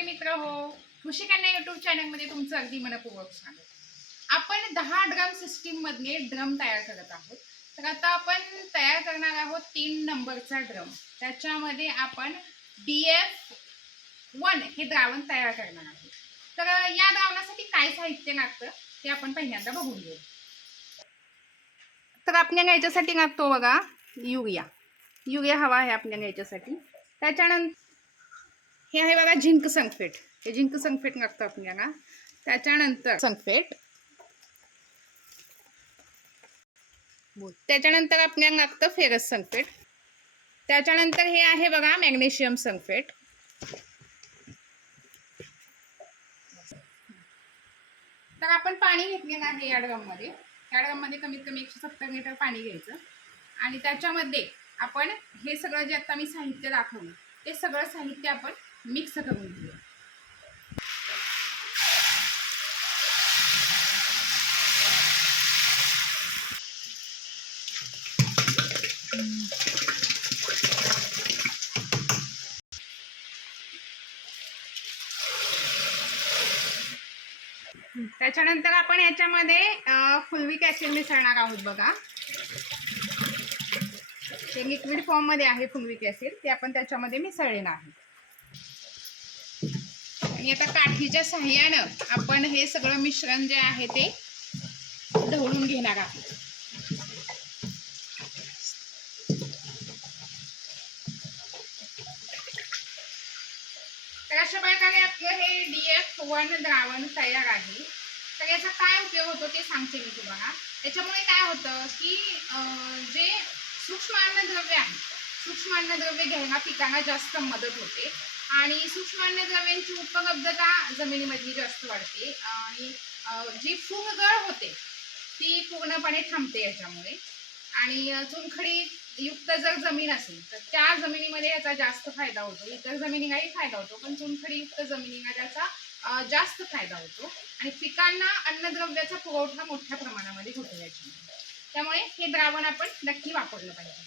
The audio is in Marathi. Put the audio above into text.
शेतकरी मित्र हो, कृषी कन्या युट्यूब चॅनलमध्ये तुमचं अगदी मनपूर्वक स्वागत. आपण 10 ड्रम सिस्टीम मधले ड्रम तयार करत आहोत. तर आता आपण तयार करणार आहोत 3 नंबरचा ड्रम. त्याच्यामध्ये आपण DF1 हे द्रावण तयार करणार आहोत. तर या द्रावणासाठी काय साहित्य लागतं ते आपण पहिल्यांदा बघून घेऊ. तर आपल्याला याच्यासाठी लागतो बघा युरिया हवा आहे आपल्याला याच्यासाठी. त्याच्यानंतर हे आहे बघा झिंक सल्फेट. हे झिंक सल्फेट लागतं आपल्याला. त्याच्यानंतर सल्फेट, त्याच्यानंतर आपल्याला लागतं फेरस सल्फेट. त्याच्यानंतर हे आहे बघा मॅग्नेशियम सल्फेट. तर आपण पाणी घेतलेलं आहे या ड्रममध्ये. या ड्रममध्ये कमीत कमी 170 लिटर पाणी घ्यायचं आणि त्याच्यामध्ये आपण हे सगळं जे आता मी साहित्य दाखवलं ते सगळं साहित्य आपण मिक्स करून घेऊया. त्याच्यानंतर आपण याच्यामध्ये फुलविक ॲसिड मिसळणार आहोत बघा. ते लिक्विड फॉर्म मध्ये आहे फुलविक ॲसिड, ते आपण त्याच्यामध्ये मिसळलेलं आहे. आणि आता काठीच्या साहाय्यानं आपण हे सगळं मिश्रण जे आहे ते ढवळून घेणार आहोत. तर अशा प्रकारे आपलं हे DF1 द्रावण तयार आहे. तर याचा काय उपयोग होतो ते सांगते मी तुम्हाला. याच्यामुळे काय होतं की जे सूक्ष्म अन्नद्रव्य आहे, सूक्ष्म अन्नद्रव्य घ्यायला पिकांना जास्त मदत होते आणि सूक्ष्म अन्नद्रव्यांची उपलब्धता जमिनीमध्ये जास्त वाढते आणि जी फुगगळ होते ती पूर्णपणे थांबते याच्यामुळे. आणि चुनखडी युक्त जर जमीन असेल तर त्या जमिनीमध्ये याचा जास्त फायदा होतो. इतर जमिनीलाही फायदा होतो पण चुनखडीयुक्त जमिनीला त्याचा जास्त फायदा होतो आणि पिकांना अन्नद्रव्याचा पुरवठा मोठ्या प्रमाणामध्ये होतो याच्यामध्ये. त्यामुळे हे द्रावण आपण नक्की वापरलं पाहिजे.